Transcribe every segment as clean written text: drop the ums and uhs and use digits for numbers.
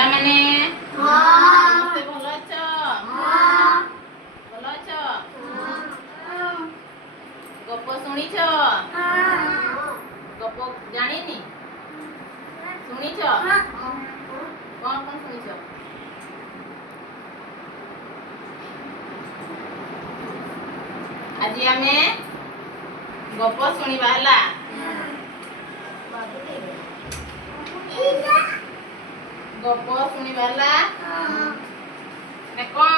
ମାନେ ସମସ୍ତେ ଭଲ ଅଛ? ଭଲ ଅଛ? ଗପ ଶୁଣିଛ? ଗପ ଜାଣିନି ଶୁଣିଛ? କଣ କଣ ଶୁଣିଛ? ଆଜି ଆମେ ଗପ ଶୁଣିବା ହେଲା। ଗପ ଶୁଣିବା ହେଲା। କଣ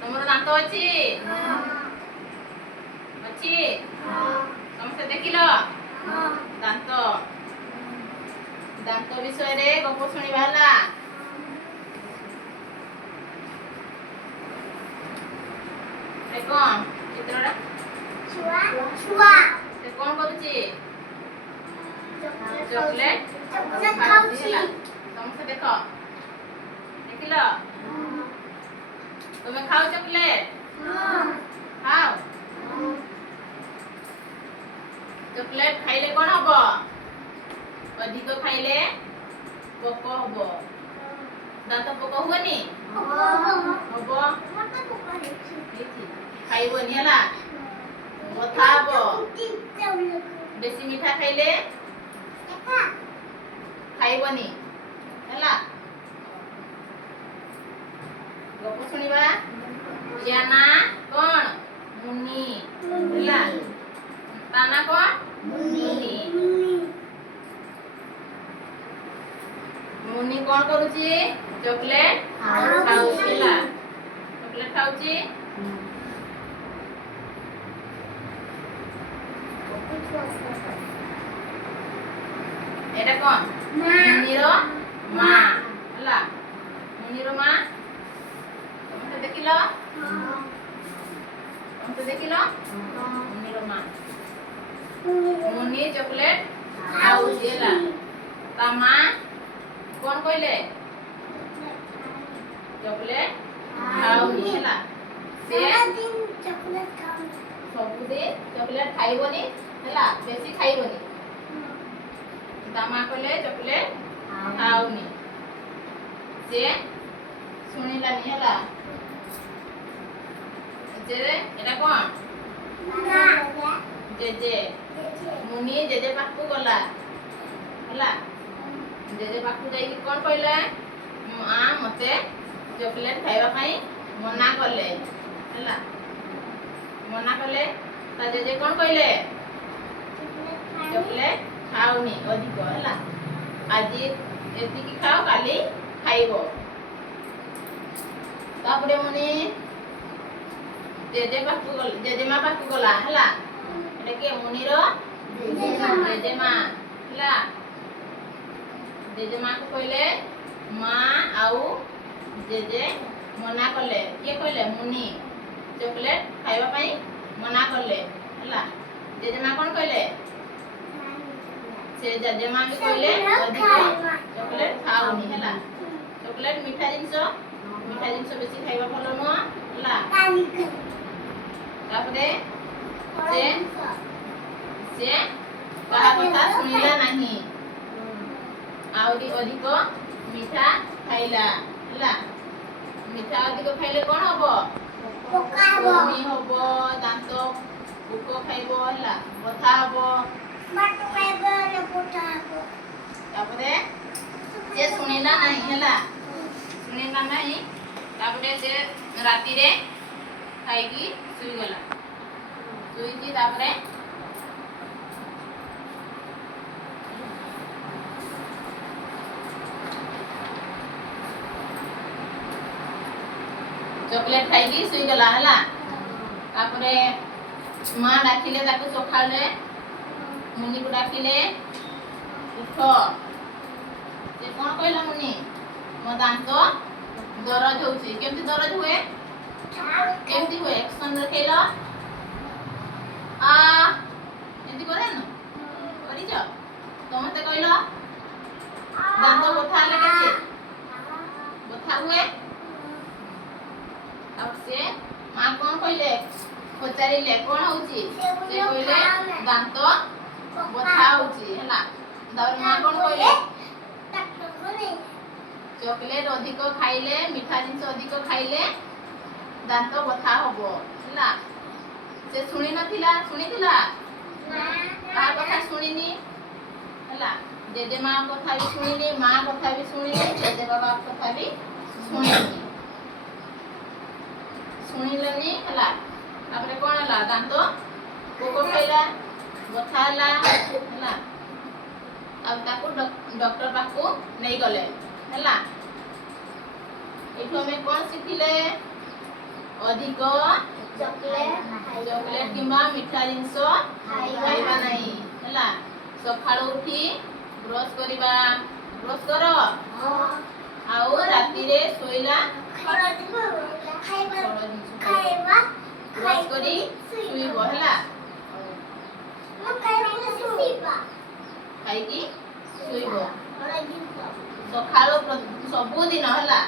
ତମର ଦାନ୍ତ ଅଛି? ଅଛି? ସମସ୍ତେ ଦେଖିଲ ଦାନ୍ତ ଦାନ୍ତ ବିଷୟରେ ଗପ ଶୁଣିବା ହେଲା। କଣ ଚିତ୍ରଟା ସେ କଣ କରୁଛି? ଚକଲେଟ ଖାଉଛି ହେଲା। ସମସ୍ତେ ଦେଖ, ଦେଖିଲ? ତମେ ଖାଅ ଚକଲେଟ? ଖାଅ। ଚକଲେଟ ଖାଇଲେ କଣ ହବ? ଅଧିକ ଖାଇଲେ ପୋକ ହବ। ଦାନ୍ତ ପୋକ ହୁଏନି? ହବ। ଖାଇବନି ହେଲା। ବଥା ହବ। ବେଶୀ ମିଠା ଖାଇଲେ ଖାଇବନି ହେଲା। ଗପ ଶୁଣିବା। ୟା ନା କଣ? ମୁନି ହେଲା। ତା ନା କଣ? ମୁନି। ମୁନି କଣ କରୁଛି? ଚକଲେଟ ଖାଉଛି ହେଲା। ଚକଲେଟ ଖାଉଛି। ଏଟା କଣ? ମୁନିର ମା ହେଲା। ମୁନିର ମା। ସମସ୍ତେ ଦେଖିଲ? ସମସ୍ତେ ଦେଖିଲ? ମୁନିର ମା। ମୁନି ଚକଲେଟ ଖାଉଛି ହେଲା। ତା ମା କଣ କହିଲେ? ଚକଲେଟ ଖାଉନି ହେଲା। ସେ ସବୁଦିନ ଚକଲେଟ ଖାଇବନି ହେଲା। ବେଶୀ ଖାଇବନି। ତା ମା କହିଲେ ଚକଲେଟ ଖାଉନି। ସେ ଶୁଣିଲାନି ହେଲା। ଏଟା କଣ? ଜେଜେ। ମୁନି ଜେଜେ ପାଖକୁ ଗଲା ହେଲା। ଜେଜେ ପାଖକୁ ଯାଇକି କଣ କହିଲେ? ମା ମତେ ଚକଲେଟ ଖାଇବା ପାଇଁ ମନା କଲେ ହେଲା। ମନା କଲେ। ତା ଜେଜେ କଣ କହିଲେ? ଚକଲେଟ ଖାଉନି ଅଧିକ ହେଲା। ଆଜି ଏତିକି ଖାଅ, କାଲି ଖାଇବ। ତାପରେ ମୁନି ଜେଜେମା ପାଖକୁ ଗଲା ହେଲା। ଏଟା କିଏ? ମୁନିର ଜେଜେମା ହେଲା। ଜେଜେମାକୁ କହିଲେ ମା ଆଉ ଜେଜେ ମନା କଲେ। କିଏ କହିଲେ? ମୁନି ଚକଲେଟ ଖାଇବା ପାଇଁ ମନା କଲେ ହେଲା। ଜେଜେମା କଣ କହିଲେ? ସେ ଜେଜେମା ବି କହିଲେ ଅଧିକ ଚକଲେଟ ଖାଉନି ହେଲା। ଚକଲେଟ ମିଠା ଜିନିଷ ବେଶୀ ଖାଇବା ଭଲ ନୁହଁ ହେଲା। ତାପରେ ସେ କାହା କଥା ଶୁଣିଲା ନାହିଁ। ଆହୁରି ଅଧିକ ମିଠା ଖାଇଲା ହେଲା। ମିଠା ଅଧିକ ଖାଇଲେ କଣ ହବ? ବମି ହବ। ଦାନ୍ତ ପୋକ ଖାଇବ ହେଲା। ବଥା ହବ। ତାପରେ ସେ ଶୁଣିଲା ନାହିଁ ହେଲା। ଶୁଣିଲା ନାହିଁ। ତାପରେ ସେ ରାତିରେ ଖାଇକି ଶୋଇଗଲା। ଶୋଇକି ତାପରେ ଚକଲେଟ ଖାଇକି ଶୋଇଗଲା ହେଲା। ତାପରେ ମା ଡାକିଲେ ତାକୁ ସକାଳେ। ମୁନିକୁ ଡାକିଲେ, ଉଠ। ସେ କଣ କହିଲା ମୁନି? ମୋ ଦାନ୍ତ ଦରଜ ହଉଛି। କେମିତି ଦରଜ ହୁଏ? କେମିତି ହୁଏ? ଏକ୍ସନ ଦେଖେଇଲ। ଏମିତି କରେନ? କରିଛ? ସମସ୍ତେ କହିଲ। ଦାନ୍ତ ବଥା ହେଲେ କେତେ ବଥା ହୁଏ? ଆଉ ସେ ମା କଣ କହିଲେ? ପଚାରିଲେ କଣ ହଉଛି? ସେ କହିଲେ ଦାନ୍ତ ବଥା ହଉଛି ହେଲା। ତାପରେ ମା କଣ କହିଲେ ଚକୋଲେଟ ଅଧିକ ଖାଇଲେ ମିଠା ଜିନିଷ ଅଧିକ ଖାଇଲେ ଦାନ୍ତ ବଥା ହବ ହେଲା। ସେ ଶୁଣି ନଥିଲା, ଶୁଣିଥିଲା? କାହା କଥା ଶୁଣିନି ହେଲା। ଜେଜେମା କଥା ବି ଶୁଣିନି, ମା କଥା ବି ଶୁଣିନି, ଜେଜେ ବାବା କଥା ବି ଶୁଣିନି, ଶୁଣିଲେନି ହେଲା। ତାପରେ କଣ ହେଲା? ଦାନ୍ତ ପୋକ ଖାଇଲା, ବଥା ହେଲା ହେଲା। ଆଉ ତାକୁ ଡକ୍ଟର ପାଖକୁ ନେଇଗଲେ ହେଲା। ଏଠୁ ଆମେ କଣ ଶିଖିଲେ? ଅଧିକ ଚକୋଲେଟ କିମ୍ବା ମିଠା ଜିନିଷ ଖାଇବା ନାହିଁ ହେଲା। ସକାଳୁ ଉଠି ବ୍ରଶ କରିବା, ବ୍ରଶ କର। ଆଉ ରାତିରେ ଶୋଇଲା ବ୍ରଶ କରି ଶୋଇବ ହେଲା। ଖାଇକି ଶୋଇବ ସକାଳୁ ସବୁଦିନ ହେଲା।